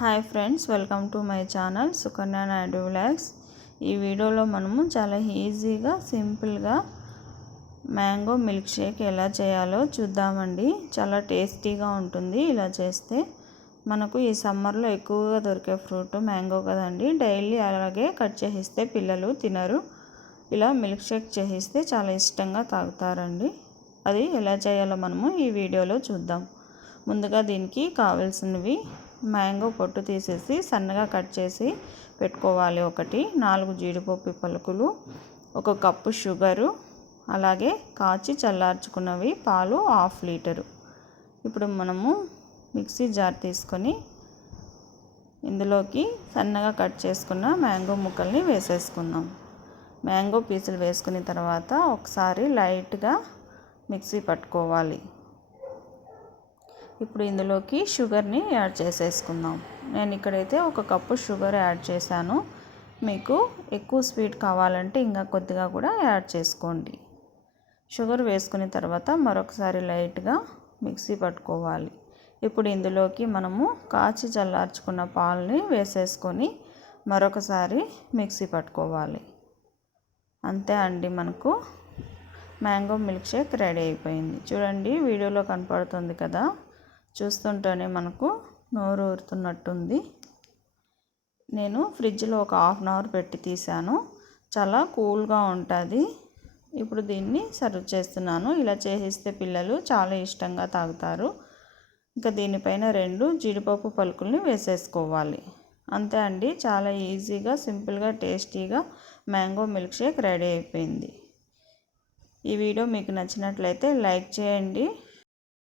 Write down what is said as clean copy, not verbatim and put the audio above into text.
Hi friends, welcome to my channel Sukanya Naidu vlogs. ఈ వీడియోలో మనము చాలా ఈజీగా సింపుల్గా మ్యాంగో మిల్క్ షేక్ ఎలా చేయాలో చూద్దామండి. చాలా టేస్టీగా ఉంటుంది. ఇలా చేస్తే మనకు ఈ సమ్మర్లో ఎక్కువగా దొరికే ఫ్రూట్ మ్యాంగో కదండి. డైలీ అలాగే కట్ చేసిస్తే పిల్లలు తినరు. ఇలా మిల్క్ షేక్ చేసిస్తే చాలా ఇష్టంగా తాగుతారండి. అది ఎలా చేయాలో మనము ఈ వీడియోలో చూద్దాం. ముందుగా దీనికి కావాల్సినవి మ్యాంగో పొట్టు తీసేసి సన్నగా కట్ చేసి పెట్టుకోవాలి. 4 జీడిపప్పు పలుకులు, 1 కప్పు షుగరు, అలాగే కాచి చల్లార్చుకున్నవి పాలు 1/2 లీటరు. ఇప్పుడు మనము మిక్సీ జార్ తీసుకొని ఇందులోకి సన్నగా కట్ చేసుకున్న మ్యాంగో ముక్కల్ని వేసేసుకుందాం. మ్యాంగో పీసులు వేసుకున్న తర్వాత ఒకసారి లైట్గా మిక్సీ పట్టుకోవాలి. ఇప్పుడు ఇందులోకి షుగర్ని యాడ్ చేసేసుకుందాం. నేను ఇక్కడైతే 1 కప్పు షుగర్ యాడ్ చేశాను. మీకు ఎక్కువ స్వీట్ కావాలంటే ఇంకా కొద్దిగా కూడా యాడ్ చేసుకోండి. షుగర్ వేసుకున్న తర్వాత మరొకసారి లైట్గా మిక్సీ పట్టుకోవాలి. ఇప్పుడు ఇందులోకి మనము కాచి చల్లార్చుకున్న పాలని వేసేసుకొని మరొకసారి మిక్సీ పట్టుకోవాలి. అంతే అండి, మనకు మ్యాంగో మిల్క్ షేక్ రెడీ అయిపోయింది. చూడండి, వీడియోలో కనపడుతుంది కదా, చూస్తుంటేనే మనకు నోరు ఊరుతున్నట్టుంది. నేను ఫ్రిడ్జ్లో ఒక 1/2 అవర్ పెట్టి తీసాను. చాలా కూల్గా ఉంటుంది. ఇప్పుడు దీన్ని సర్వ్ చేస్తున్నాను. ఇలా చేసిస్తే పిల్లలు చాలా ఇష్టంగా తాగుతారు. ఇంకా దీనిపైన 2 జీడిపప్పు పలుకుల్ని వేసేసుకోవాలి. అంతే అండి, చాలా ఈజీగా సింపుల్గా టేస్టీగా మ్యాంగో మిల్క్ షేక్ రెడీ అయిపోయింది. ఈ వీడియో మీకు నచ్చినట్లయితే లైక్ చేయండి,